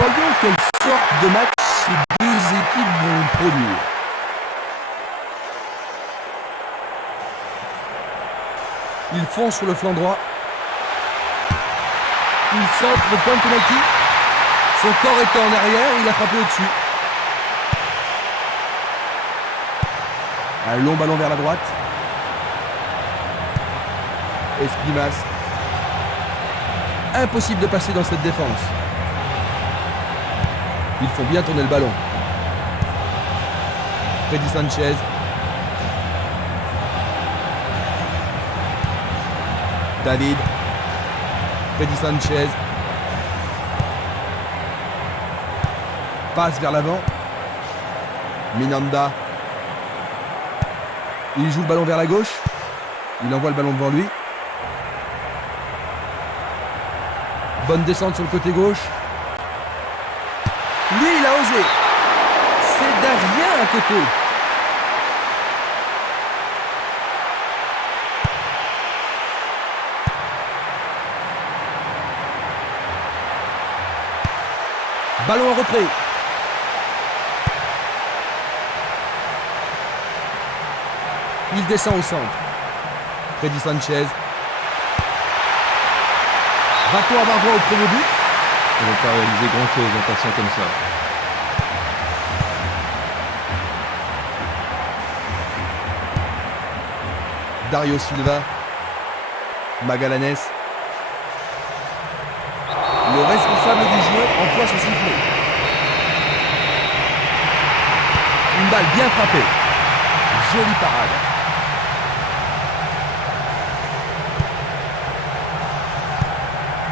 Voyons quelle sorte de match ces deux équipes vont produire. Ils foncent sur le flanc droit. Il centre le point de penalty. Son corps était en arrière, il a frappé au-dessus. Un long ballon vers la droite. Esprimas. Impossible de passer dans cette défense. Ils font bien tourner le ballon. Freddy Sanchez. David. Freddy Sanchez. Passe vers l'avant. Minanda. Il joue le ballon vers la gauche. Il envoie le ballon devant lui. Bonne descente sur le côté gauche. Lui, il a osé. C'est derrière à côté. Ballon en retrait. Il descend au centre. Freddy Sanchez. Va-t-on avoir droit au premier but? Ils ne vont pas réaliser grand-chose en passant comme ça. Dario Silva. Magallanes. Le responsable du jeu emploie son sifflet. Une balle bien frappée. Jolie parade.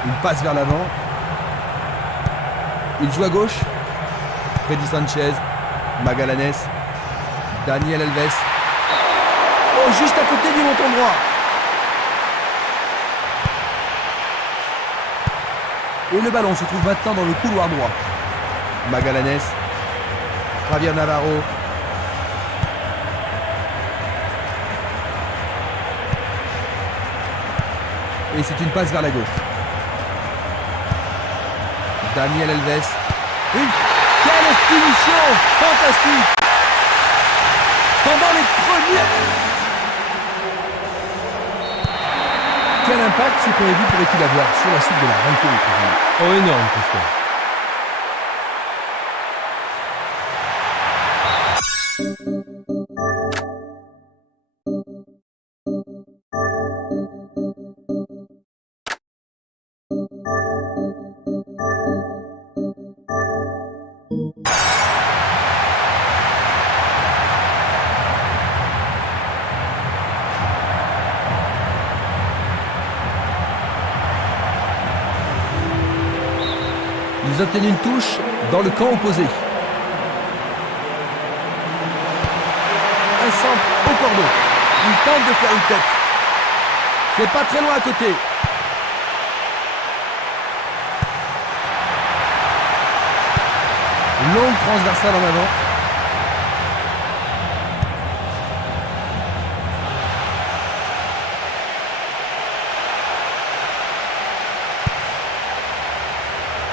Une passe vers l'avant. Il joue à gauche. Freddy Sanchez. Magallanes. Daniel Alves. Oh, juste à côté du montant droit. Et le ballon se trouve maintenant dans le couloir droit. Magallanes. Javier Navarro. Et c'est une passe vers la gauche. Daniel Alves. Quelle finition fantastique. Pendant les premiers... Quel impact ces premiers buts pourrait-il avoir sur la suite de la rencontre? Oh, énorme, Christophe. Ils obtiennent une touche dans le camp opposé. Un centre au cordeau. Il tente de faire une tête. C'est pas très loin à côté. Longue transversale en avant.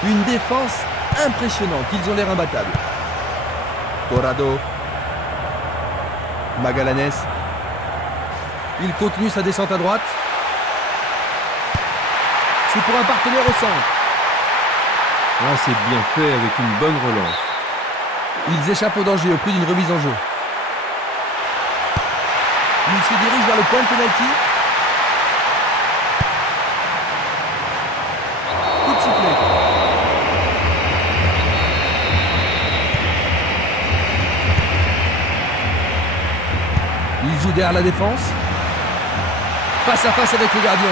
Une défense impressionnante. Ils ont l'air imbattables. Torrado. Magallanes. Il continue sa descente à droite. C'est pour un partenaire au centre. Là, c'est bien fait avec une bonne relance. Ils échappent au danger au prix d'une remise en jeu. Il se dirige vers le point de pénalty. Coup de sifflet. Il joue derrière la défense. Face à face avec le gardien.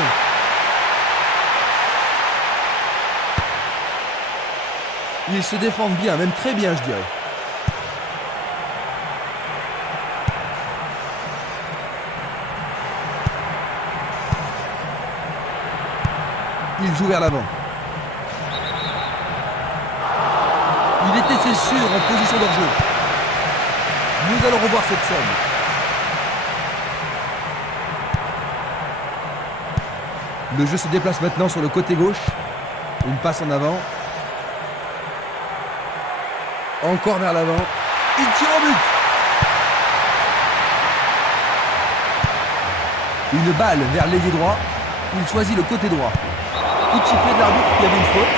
Ils se défendent bien, même très bien, je dirais. Il joue vers l'avant. Il était, c'est sûr, en position d'hors-jeu. Nous allons revoir cette scène. Le jeu se déplace maintenant sur le côté gauche. Une passe en avant. Encore vers l'avant. Il tire au but. Une balle vers l'ailier droit. Il choisit le côté droit. Coup de sifflet de l'arbitre qui avait une faute.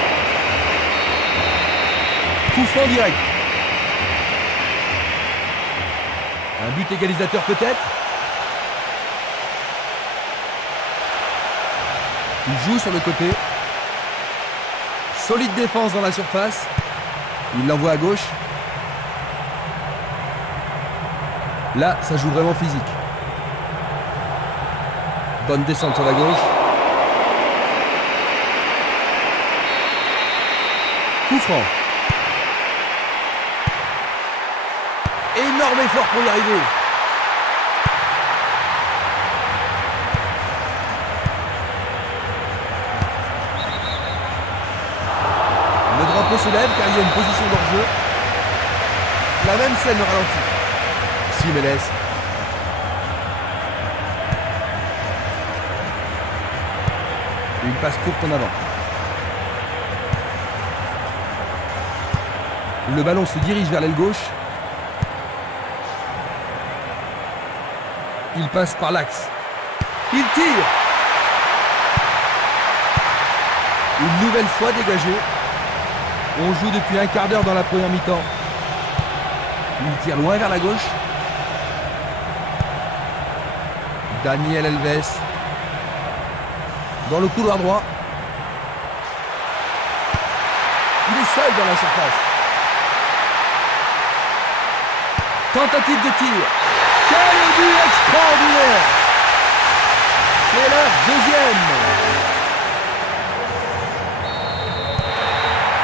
Coup franc direct. Un but égalisateur peut-être. Il joue sur le côté. Solide défense dans la surface. Il l'envoie à gauche. Là, ça joue vraiment physique. Bonne descente sur la gauche. Coup franc. Énorme effort pour y arriver. Le drapeau se lève car il y a une position d'hors-jeu. La même scène au ralenti. Jiménez. Une passe courte en avant. Le ballon se dirige vers l'aile gauche. Il passe par l'axe. Il tire. Une nouvelle fois dégagé. On joue depuis un quart d'heure dans la première mi-temps. Il tire loin vers la gauche. Daniel Alves. Dans le couloir droit. Il est seul dans la surface. Tentative de tir. Quel but extraordinaire! C'est leur deuxième.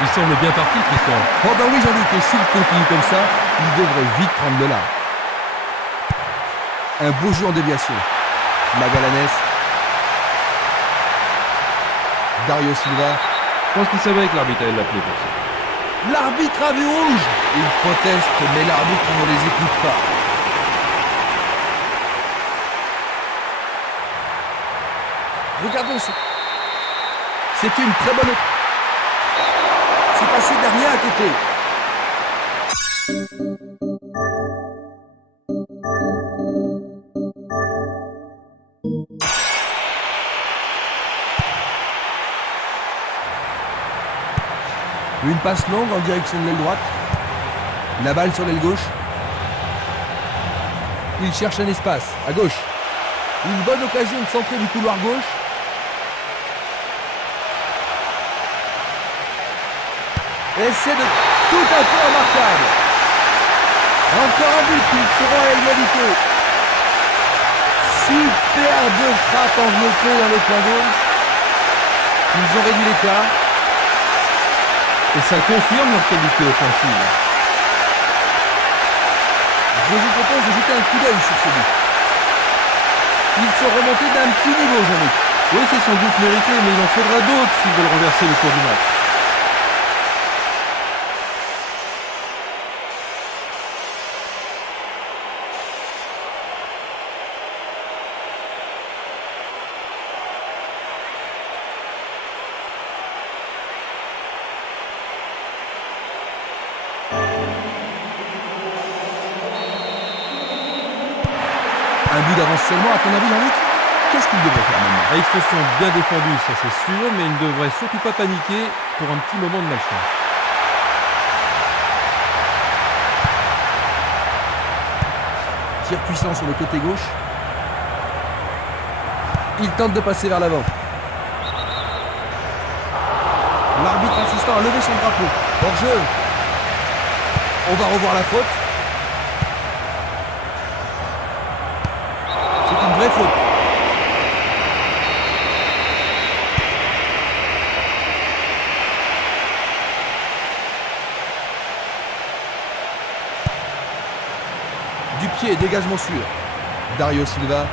Il semble bien parti, Christian. Oh ben oui Jean-Luc, et s'il continue comme ça, il devrait vite prendre de l'art. Un beau jeu en déviation. Magallanes. Dario Silva. Je pense qu'il savait que l'arbitre allait l'appeler pour ça. L'arbitre a vu rouge. Il proteste, mais l'arbitre ne les écoute pas. Regardons ça. C'était une très bonne... C'est passé derrière à côté. Une passe longue en direction de l'aile droite. La balle sur l'aile gauche. Il cherche un espace, à gauche. Une bonne occasion de centrer du couloir gauche. Et c'est de tout à fait remarquable. Encore un but, ils seront à égalité. Superbe frappe enveloppée dans le coin gauche. Ils ont réduit l'écart. Et ça confirme leur qualité offensive. Je vous propose de jeter un coup d'œil sur ce but. Ils sont remontés d'un petit niveau, Jean-Luc. Oui, c'est sans doute mérité, mais il en faudra d'autres s'ils veulent renverser le cours du match. Un but d'avance seulement, à ton avis, Jean-Luc? Qu'est-ce qu'il devrait faire maintenant? Ils se sont bien défendus, ça c'est sûr, mais ils ne devraient surtout pas paniquer pour un petit moment de malchance. Tir puissant sur le côté gauche. Il tente de passer vers l'avant. L'arbitre assistant a levé son drapeau. Hors-jeu. On va revoir la faute. C'est une vraie faute. Du pied, dégagement sûr. Dario Silva.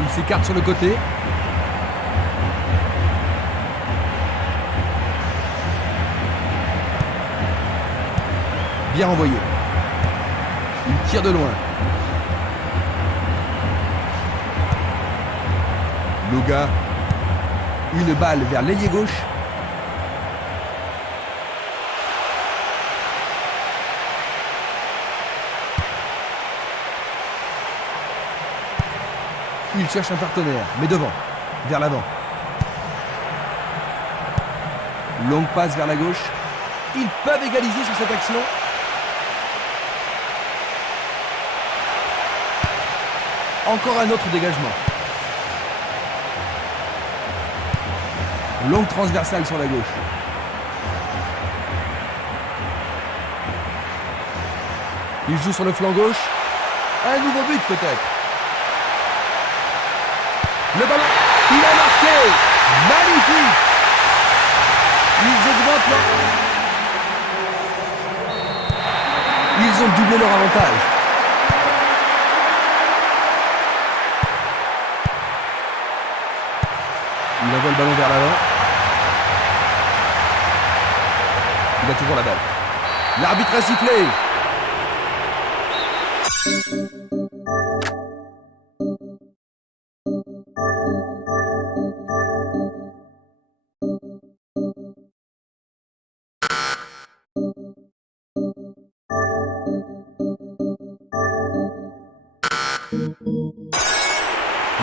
Il s'écarte sur le côté. Bien envoyé. Il tire de loin. Loga. Une balle vers l'ailier gauche. Il cherche un partenaire, mais devant, vers l'avant. Longue passe vers la gauche. Ils peuvent égaliser sur cette action. Encore un autre dégagement. Longue transversale sur la gauche. Il joue sur le flanc gauche. Un nouveau but peut-être. Le ballon, il a marqué. Magnifique. Ils augmentent leur... Ils ont doublé leur avantage. Il envoie le ballon vers l'avant. Il a toujours la balle. L'arbitre a sifflé.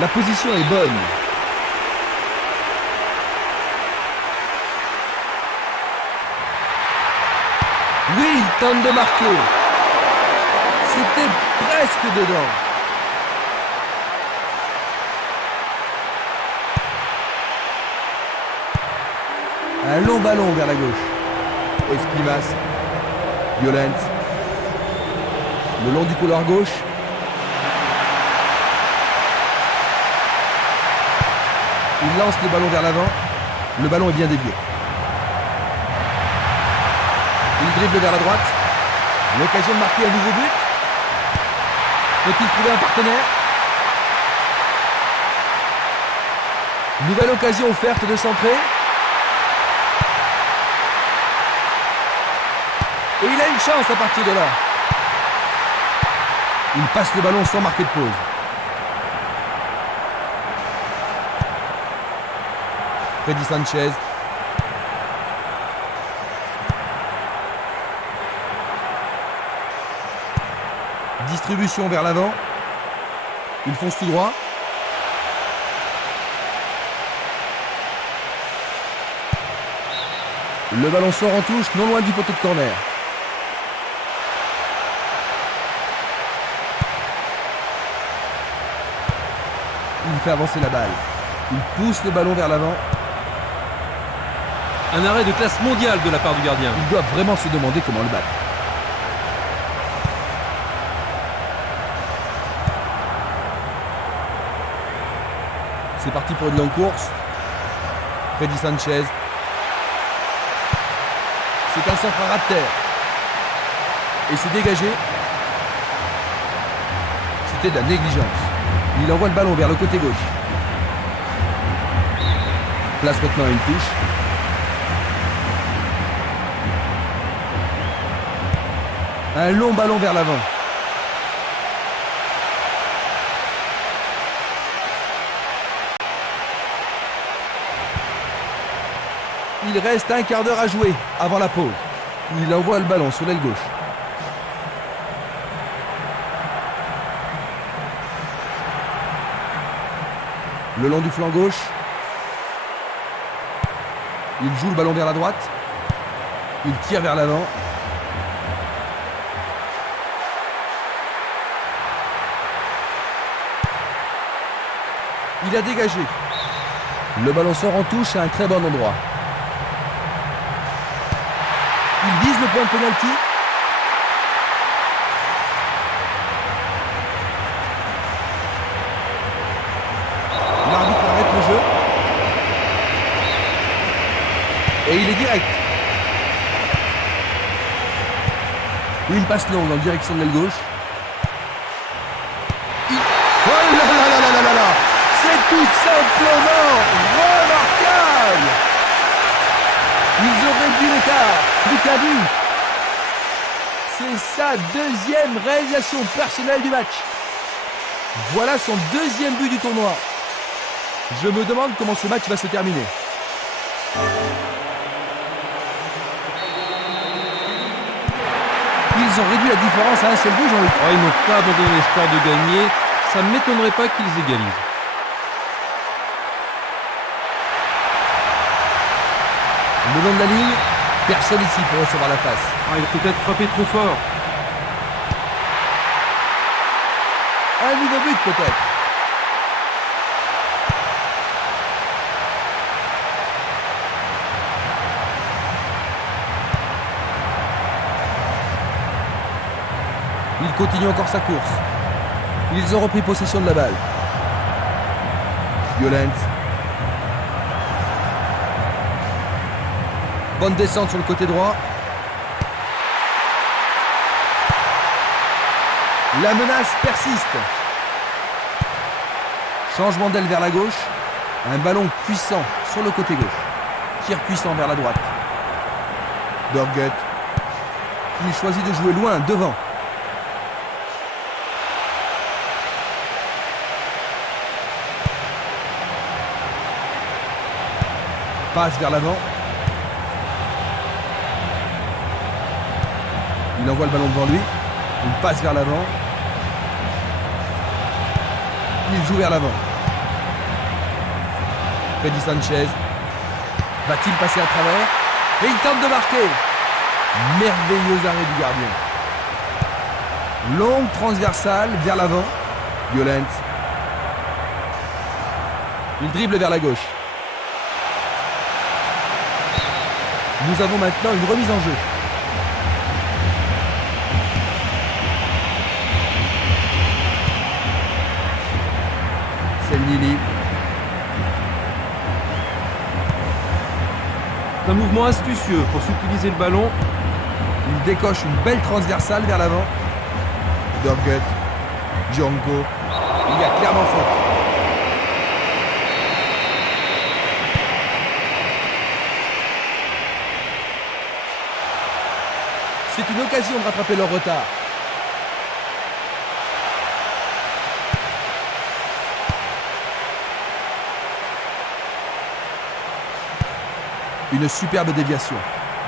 La position est bonne. Oui, il tente de marquer. C'était presque dedans. Un long ballon vers la gauche. Escrivas. Violent. Le long du couloir gauche. Il lance le ballon vers l'avant. Le ballon est bien dévié. Il dribble vers la droite. L'occasion de marquer un nouveau but. Peut-il trouver un partenaire? Nouvelle occasion offerte de centrer. Et il a une chance à partir de là. Il passe le ballon sans marquer de pause. Freddy Sanchez. Distribution vers l'avant. Il fonce tout droit. Le ballon sort en touche, non loin du poteau de corner. Il fait avancer la balle. Il pousse le ballon vers l'avant. Un arrêt de classe mondiale de la part du gardien. Il doit vraiment se demander comment le battre. C'est parti pour une longue course. Freddy Sanchez. C'est un centre à ras de terre. Et c'est dégagé. C'était de la négligence. Il envoie le ballon vers le côté gauche. Place maintenant à une touche. Un long ballon vers l'avant. Il reste un quart d'heure à jouer avant la pause. Il envoie le ballon sur l'aile gauche. Le long du flanc gauche. Il joue le ballon vers la droite. Il tire vers l'avant. Il a dégagé. Le ballon sort en touche à un très bon endroit. Il vise le point de pénalty. L'arbitre arrête le jeu. Et il est direct. Une passe longue en direction de l'aile gauche. Oh là là là là là là là! C'est tout simplement remarquable! Ils ont réduit l'écart. Plus qu'un but. C'est sa deuxième réalisation personnelle du match. Voilà son deuxième but du tournoi. Je me demande comment ce match va se terminer. Ils ont réduit la différence à un seul but, Jean-Luc. Oh, ils n'ont pas abandonné l'espoir de gagner. Ça ne m'étonnerait pas qu'ils égalisent. Le long de la ligne, personne ici pour recevoir la passe. Ah, il a peut-être frappé trop fort. Un nouveau but peut-être. Il continue encore sa course. Ils ont repris possession de la balle. Violent. Bonne descente sur le côté droit. La menace persiste. Changement d'aile vers la gauche. Un ballon puissant sur le côté gauche. Tir puissant vers la droite. Dorgut. Il choisit de jouer loin, devant. Passe vers l'avant. Il envoie le ballon devant lui. Il passe vers l'avant. Il joue vers l'avant. Freddy Sanchez. Va-t-il passer à travers? Et il tente de marquer. Merveilleux arrêt du gardien. Longue transversale vers l'avant. Violent. Il dribble vers la gauche. Nous avons maintenant une remise en jeu. C'est Lili. Un mouvement astucieux pour subtiliser le ballon. Il décoche une belle transversale vers l'avant. Dorgut. Django. Il y a clairement faute. C'est une occasion de rattraper leur retard. Une superbe déviation.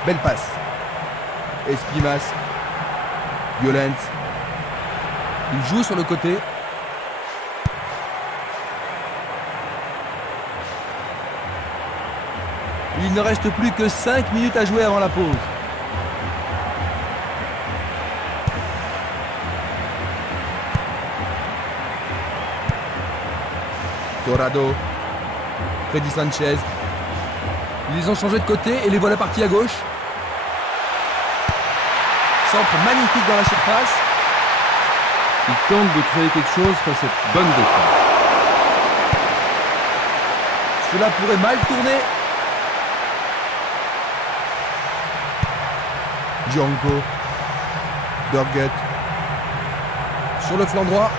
Belle passe. Espimas. Violent. Il joue sur le côté. Il ne reste plus que 5 minutes à jouer avant la pause. Dorado. Freddy Sanchez. Ils ont changé de côté et les voilà partis à gauche. Centre magnifique dans la surface. Il tente de créer quelque chose face à cette bonne défense. Cela pourrait mal tourner. Django. Dorgut. Sur le flanc droit.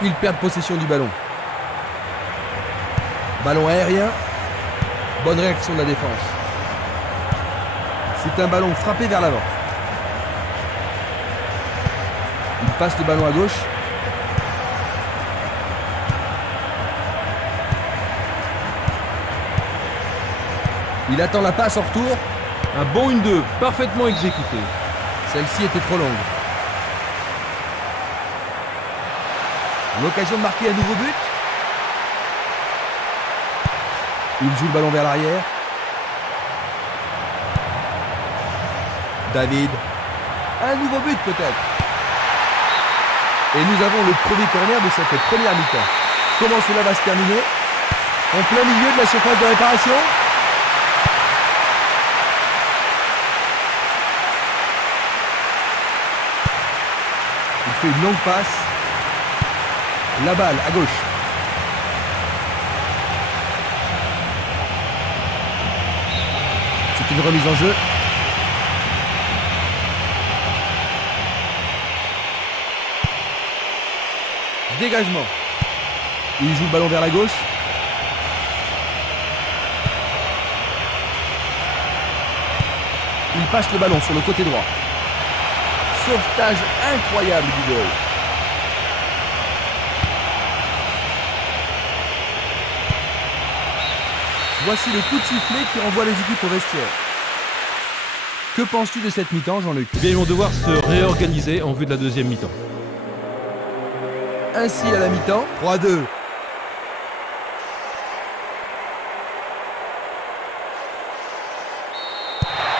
Ils perdent possession du ballon. Ballon aérien. Bonne réaction de la défense. C'est un ballon frappé vers l'avant. Il passe le ballon à gauche. Il attend la passe en retour. Un bon 1-2, parfaitement exécuté. Celle-ci était trop longue. L'occasion de marquer un nouveau but. Il joue le ballon vers l'arrière. David. Un nouveau but peut-être. Et nous avons le premier corner de cette première mi-temps. Comment cela va se terminer? En plein milieu de la surface de réparation. Il fait une longue passe. La balle à gauche. C'est une remise en jeu. Dégagement. Il joue le ballon vers la gauche. Il passe le ballon sur le côté droit. Sauvetage incroyable du goal. Voici le coup de sifflet qui renvoie les équipes au vestiaire. Que penses-tu de cette mi-temps, Jean-Luc? Eh bien, ils vont devoir se réorganiser en vue de la deuxième mi-temps. ainsi à la mi-temps. 3-2.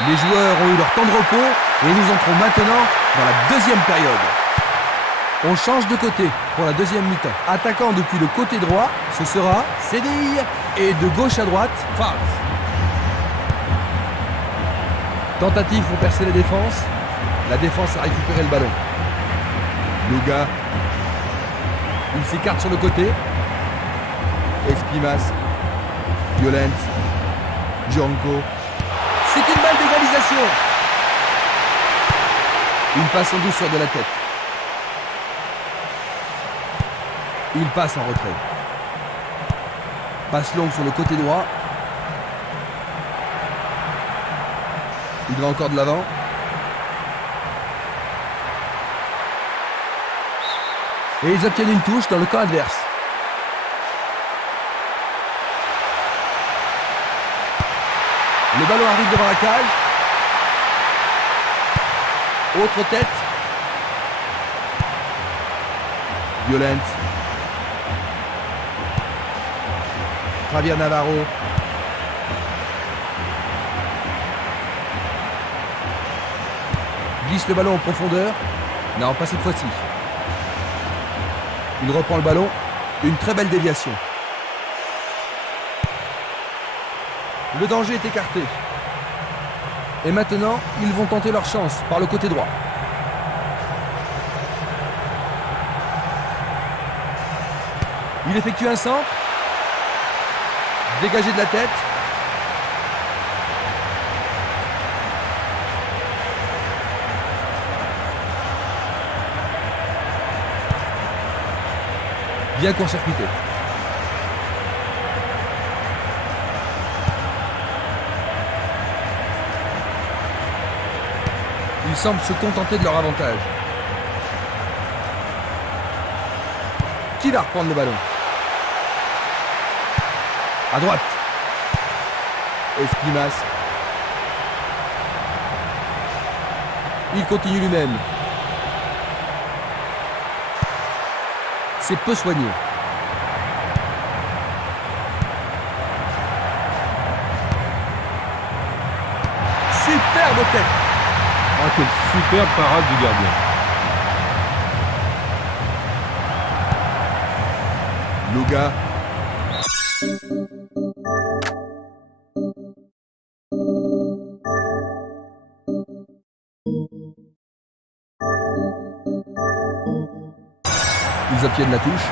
Les joueurs ont eu leur temps de repos et nous entrons maintenant dans la deuxième période. On change de côté pour la deuxième mi-temps. Attaquant depuis le côté droit, ce sera Séville. Et de gauche à droite, Favre. Tentative pour percer la défense. La défense a récupéré le ballon. Luga. Il s'écarte sur le côté. Espimas. Violence. Gianco. C'est une balle d'égalisation. Une passe en douceur de la tête. Il passe en retrait. Passe longue sur le côté droit. Il va encore de l'avant. Et ils obtiennent une touche dans le camp adverse. Le ballon arrive devant la cage. Autre tête. Violence. Javier Navarro. Glisse le ballon en profondeur. Non, pas cette fois-ci. Il reprend le ballon. Une très belle déviation. Le danger est écarté. Et maintenant, ils vont tenter leur chance par le côté droit. Il effectue un centre. Dégagé de la tête. Bien court-circuité. Ils semblent se contenter de leur avantage. Qui va reprendre le ballon? À droite. Espimas. Il continue lui-même. C'est peu soigné. Superbe tête. Ah, quelle superbe parade du gardien. Luga. Ils obtiennent la touche.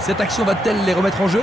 Cette action va-t-elle les remettre en jeu?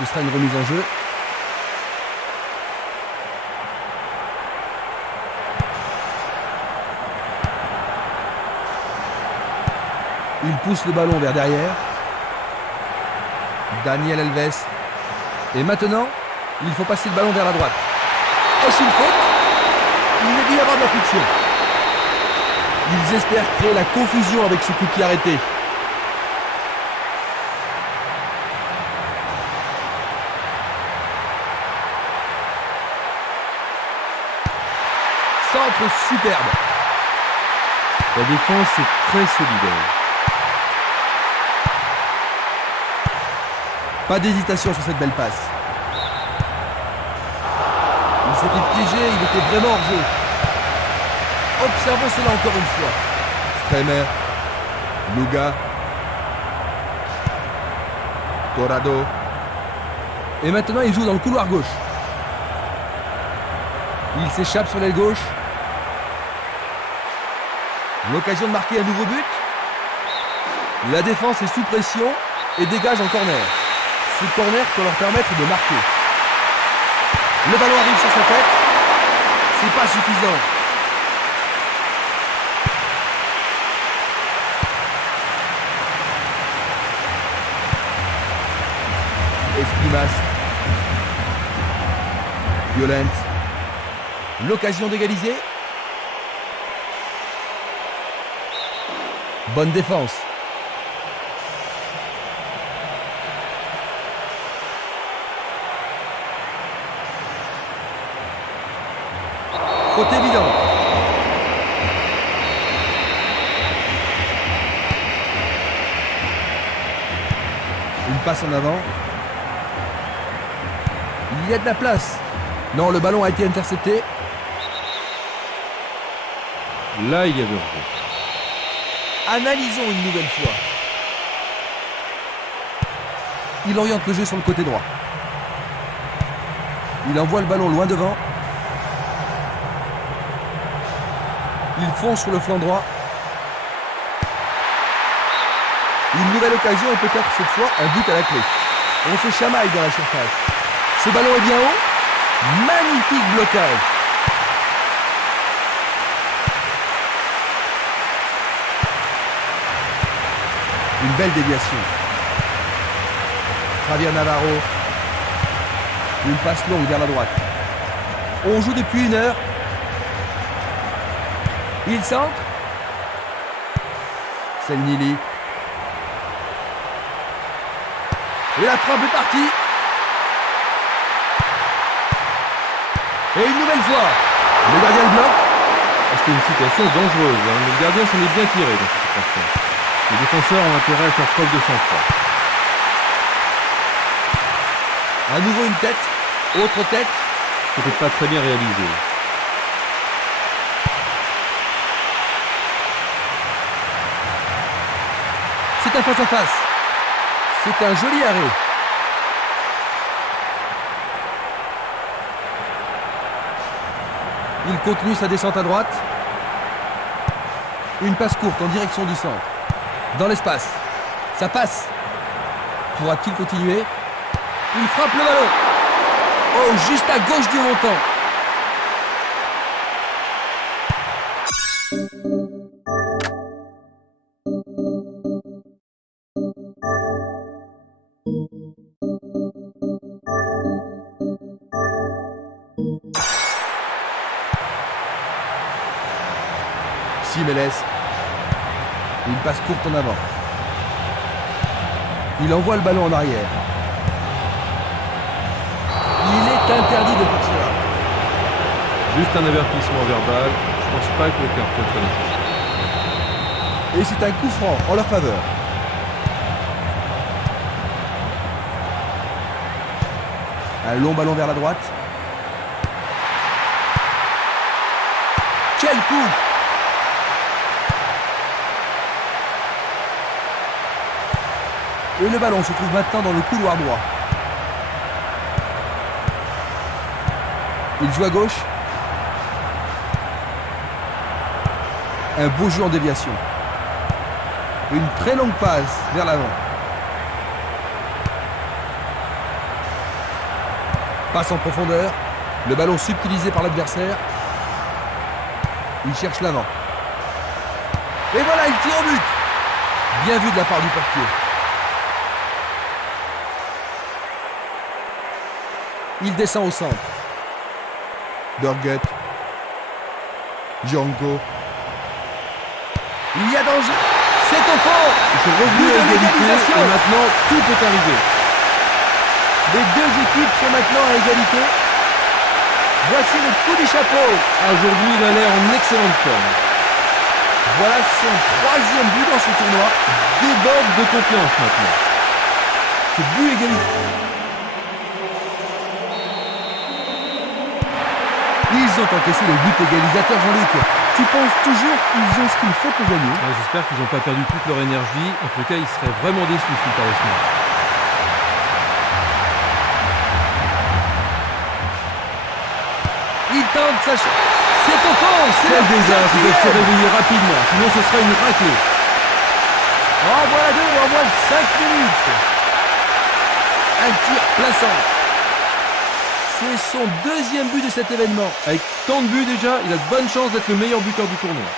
Ce sera une remise en jeu. Il pousse le ballon vers derrière. Daniel Alves. Et maintenant, il faut passer le ballon vers la droite. Est-ce une faute? Il n'est dû y avoir de la friction. Ils espèrent créer la confusion avec ce coup de pied arrêté. Centre superbe. La défense est très solidaire. Pas d'hésitation sur cette belle passe. Il s'était piégé, il était vraiment hors jeu. Observons cela encore une fois. Stremer, Luga, Torrado. Et maintenant, il joue dans le couloir gauche. Il s'échappe sur l'aile gauche. L'occasion de marquer un nouveau but. La défense est sous pression et dégage en corner. Ce corner peut leur permettre de marquer. Le ballon arrive sur sa tête. C'est pas suffisant. Esquimas. Violent. L'occasion d'égaliser. Bonne défense. Faute évidente. Une passe en avant. Il y a de la place. Non, le ballon a été intercepté. Là, il y avait hors-jeu. Analysons une nouvelle fois. Il oriente le jeu sur le côté droit. Il envoie le ballon loin devant. Il fonce sur le flanc droit. Une nouvelle occasion et peut-être cette fois un but à la clé. On se chamaille dans la surface. Ce ballon est bien haut. Magnifique blocage. Une belle déviation. Javier Navarro. Une passe longue vers la droite. On joue depuis 1 heure. Il centre. Selnili. Et la frappe est partie. Et une nouvelle fois. Le gardien le bloque. C'était une situation dangereuse. Le gardien s'en est bien tiré dans cette situation. Les défenseurs ont intérêt à faire preuve de sang-froid. À nouveau une tête. Autre tête. C'était pas très bien réalisé. C'est un face-à-face. C'est un joli arrêt. Il continue sa descente à droite. Une passe courte en direction du centre. Dans l'espace. Ça passe. Pourra-t-il continuer? Il frappe le ballon. Oh, juste à gauche du montant. Simeles. Une passe courte en avant. Il envoie le ballon en arrière. Il est interdit de faire cela. Juste un avertissement verbal. Je pense pas que le carton soit nécessaire. Et c'est un coup franc en leur faveur. Un long ballon vers la droite. Quel coup! Et le ballon se trouve maintenant dans le couloir droit. Il joue à gauche. Un beau jeu en déviation. Une très longue passe vers l'avant. Passe en profondeur. Le ballon subtilisé par l'adversaire. Il cherche l'avant. Et voilà, il tire au but. Bien vu de la part du portier. Il descend au centre. Dorguet. Django. Il y a danger. C'est au fond. Ils sont revenus à égalité et maintenant tout peut arriver. Les deux équipes sont maintenant à égalité. Voici le coup du chapeau. Aujourd'hui, il a l'air en excellente forme. Voilà son troisième but dans ce tournoi. Déborde de confiance maintenant. Ce but égalité. Ils ont encaissé le but égalisateur, Jean-Luc. Tu penses toujours qu'ils ont ce qu'il faut pour gagner? J'espère qu'ils n'ont pas perdu toute leur énergie. En tout cas, ils seraient vraiment déçus s'ils paraissent morts. Il tente sa chance. C'est au fond. Quel désastre, ils doivent se réveiller rapidement, sinon ce sera une raclée. En voilà deux en moins de 5 minutes. Un tir plein centre. C'est son deuxième but de cet événement. Avec tant de buts déjà, il a de bonnes chances d'être le meilleur buteur du tournoi.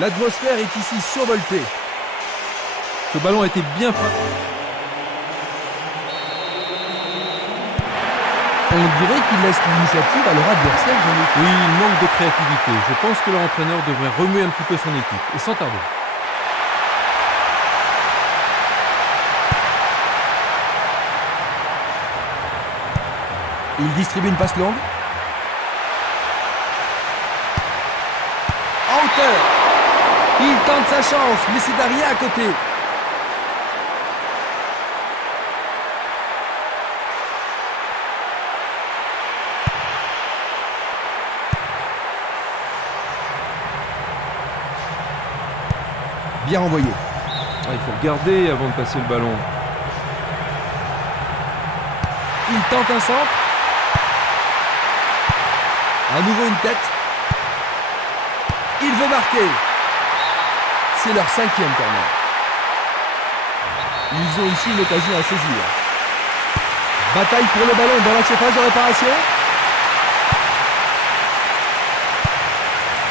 L'atmosphère est ici survoltée. Ce ballon a été bien frappé. On dirait qu'il laisse l'initiative à leur adversaire, Jean-Luc. Oui, il manque de créativité. Je pense que leur entraîneur devrait remuer un petit peu son équipe, et sans tarder. Il distribue une passe longue. En hauteur. Il tente sa chance, mais c'est Daria à côté. Bien envoyé. Il faut regarder avant de passer le ballon. Il tente un centre. À nouveau une tête. Il veut marquer. C'est leur 5e corner. Ils ont ici une occasion à saisir. Bataille pour le ballon dans la surface de réparation.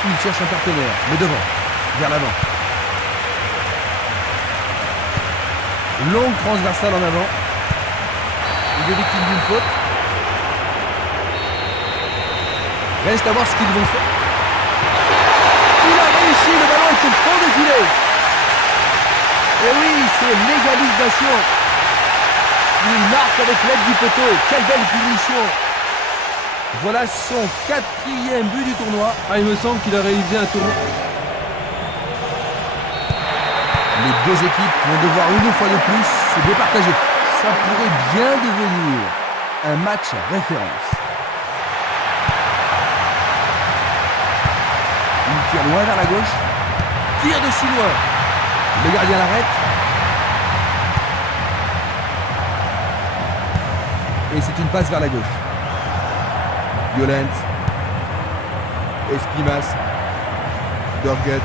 Il cherche un partenaire, mais devant, vers l'avant. Longue transversale en avant. Il est victime d'une faute. Reste à voir ce qu'ils vont faire. Il a réussi, le ballon est au fond du filet. Et oui, c'est l'égalisation. Il marque avec l'aide du poteau. Quelle belle finition. Voilà son 4e but du tournoi. Il me semble qu'il a réalisé un tournoi. Les deux équipes vont devoir une fois de plus se départager. Ça pourrait bien devenir un match référence. Il tire loin vers la gauche. Tire de si loin. Le gardien l'arrête. Et c'est une passe vers la gauche. Violent. Espimas. Dorguet.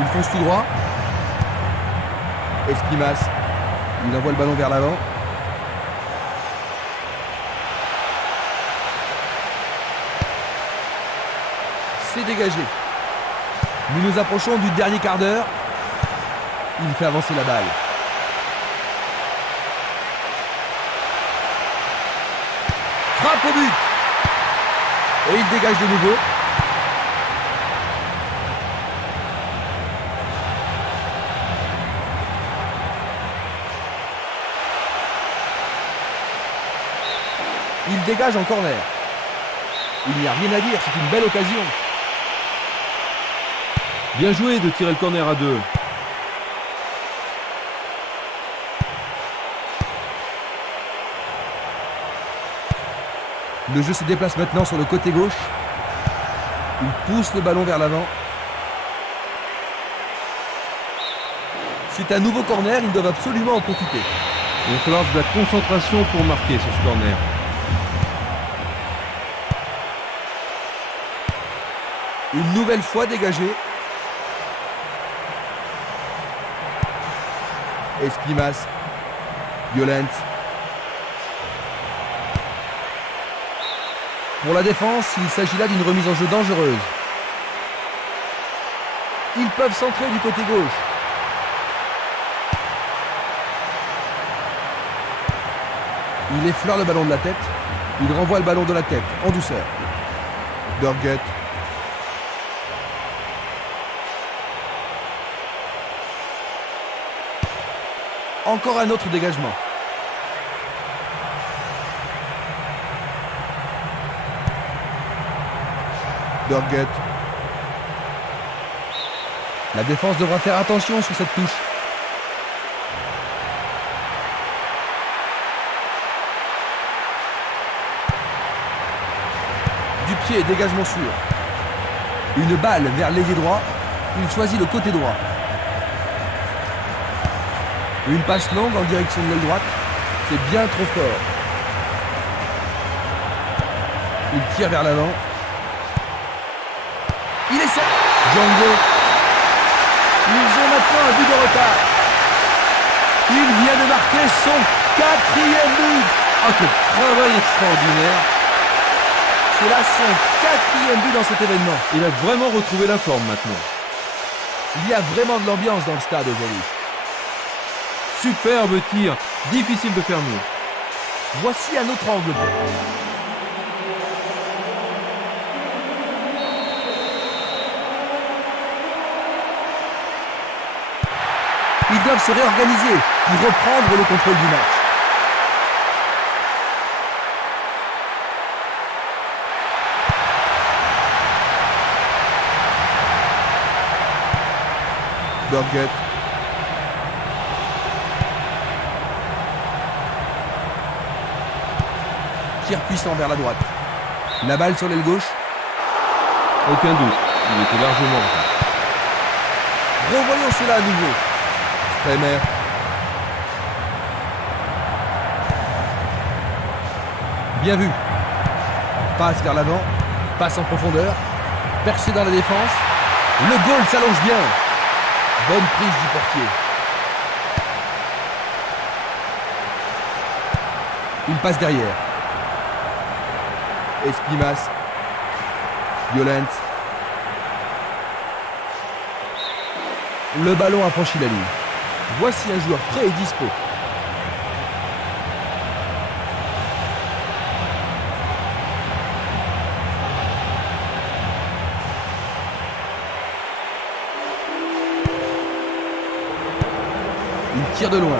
Il fonce tout droit. Espimas. Il envoie le ballon vers l'avant. C'est dégagé. Nous nous approchons du dernier quart d'heure. Il fait avancer la balle. Frappe au but. Et il dégage de nouveau. Il dégage en corner. Il n'y a rien à dire, c'est une belle occasion. Bien joué de tirer le corner à 2. Le jeu se déplace maintenant sur le côté gauche. Il pousse le ballon vers l'avant. C'est un nouveau corner, ils doivent absolument en profiter. Il va falloir de la concentration pour marquer sur ce corner. Une nouvelle fois dégagé. Espimas. Violent. Pour la défense, il s'agit là d'une remise en jeu dangereuse. Ils peuvent centrer du côté gauche. Il effleure le ballon de la tête. Il renvoie le ballon de la tête en douceur. Birgit. Encore un autre dégagement. Birgit. La défense devra faire attention sur cette touche. Du pied, dégagement sûr. Une balle vers l'ailier droit. Il choisit le côté droit. Une passe longue en direction de l'aile droite. C'est bien trop fort. Il tire vers l'avant. Il essaie. Django. Ils ont maintenant un but de retard. Il vient de marquer son 4e but. Ah, quel travail extraordinaire. C'est là son 4e but dans cet événement. Il a vraiment retrouvé la forme maintenant. Il y a vraiment de l'ambiance dans le stade aujourd'hui. Superbe tir. Difficile de faire mieux. Voici un autre angle. Ils doivent se réorganiser pour reprendre le contrôle du match. Birgit. Tir puissant vers la droite. La balle sur l'aile gauche. Aucun doute. Il était largement en retard. Revoyons cela à nouveau. Kremer. Bien vu. Passe vers l'avant. Passe en profondeur. Percé dans la défense. Le goal s'allonge bien. Bonne prise du portier. Il passe derrière. Espimas. Violent. Le ballon a franchi la ligne. Voici un joueur prêt et dispo. Il tire de loin.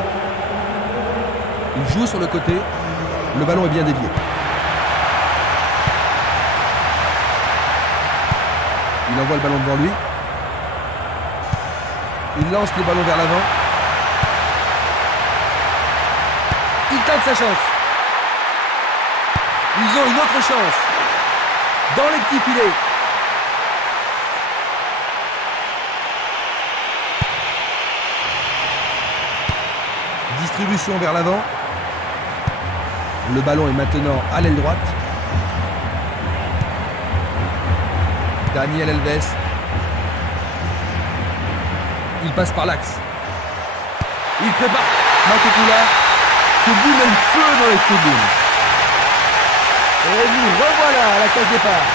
Il joue sur le côté. Le ballon est bien dévié. Il envoie le ballon devant lui. Il lance le ballon vers l'avant. Il tente sa chance. Ils ont une autre chance. Dans les petits filets. Distribution vers l'avant. Le ballon est maintenant à l'aile droite. Daniel Alves. Il passe par l'axe. Il prépare Matopula. Ce but met le feu dans les tribunes. Et nous revoilà à la case départ.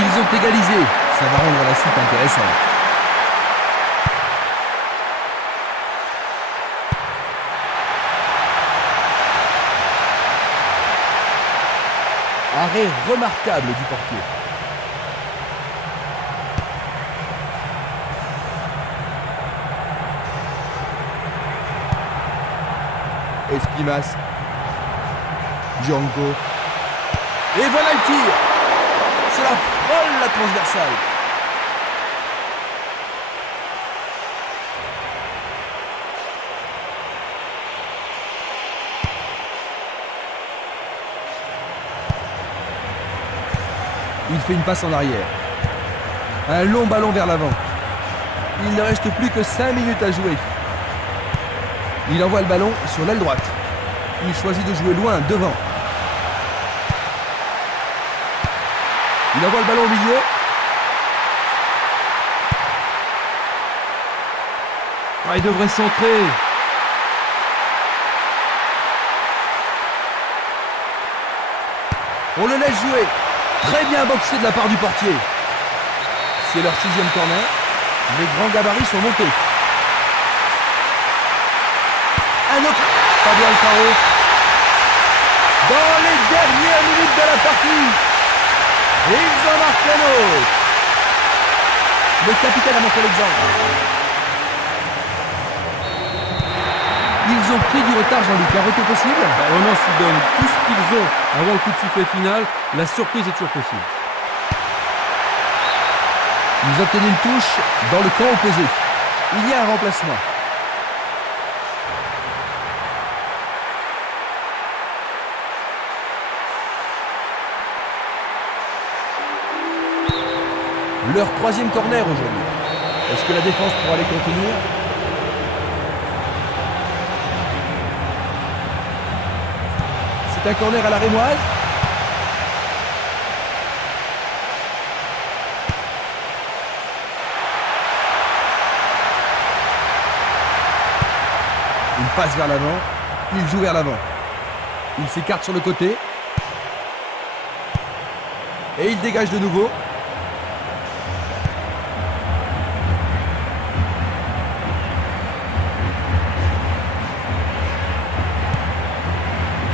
Ils ont égalisé. Ça va rendre la suite intéressante. Arrêt remarquable du portier. Espimas. Django. Et voilà le tir. C'est la folle, la transversale. Il fait une passe en arrière. Un long ballon vers l'avant. Il ne reste plus que 5 minutes à jouer. Il envoie le ballon sur l'aile droite. Il choisit de jouer loin, devant. Il envoie le ballon au milieu. Ah, il devrait centrer. On le laisse jouer. Très bien boxé de la part du portier. C'est leur 6e corner. Les grands gabarits sont montés. Un autre. Fabio Alfaro. Dans les dernières minutes de la partie. Ils en marquent un autre. Le capitaine a montré l'exemple. Ils ont pris du retard, Jean-Luc. Un retour possible? Vraiment, s'ils donnent tout ce qu'ils ont avant le coup de sifflet final, la surprise est toujours possible. Ils obtiennent une touche dans le camp opposé. Il y a un remplacement. Leur 3e corner aujourd'hui. Est-ce que la défense pourra les contenir? C'est un corner à la rémoise. Il passe vers l'avant. Il joue vers l'avant. Il s'écarte sur le côté. Et il dégage de nouveau.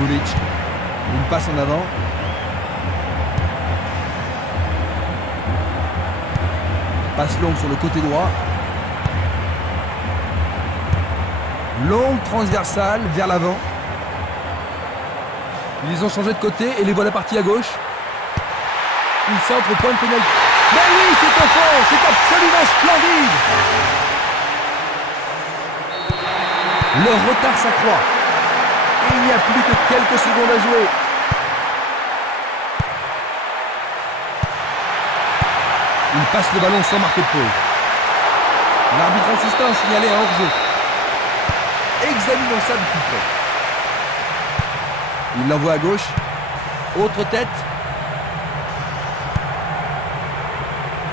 Dulic. Une passe en avant. Passe longue sur le côté droit. Longue transversale vers l'avant. Ils ont changé de côté et les voilà partis à gauche. Ils centrent au point de pénalty. Mais oui, c'est au fond, c'est absolument splendide. Leur retard s'accroît. Et il n'y a plus que quelques secondes à jouer. Il passe le ballon sans marquer de pause. L'arbitre insistant a signalé un hors-jeu. Examinons ça de plus près. Il l'envoie à gauche. Autre tête.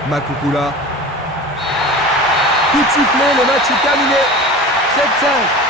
Makukula. Coup de sifflet, le match est terminé. 7-5.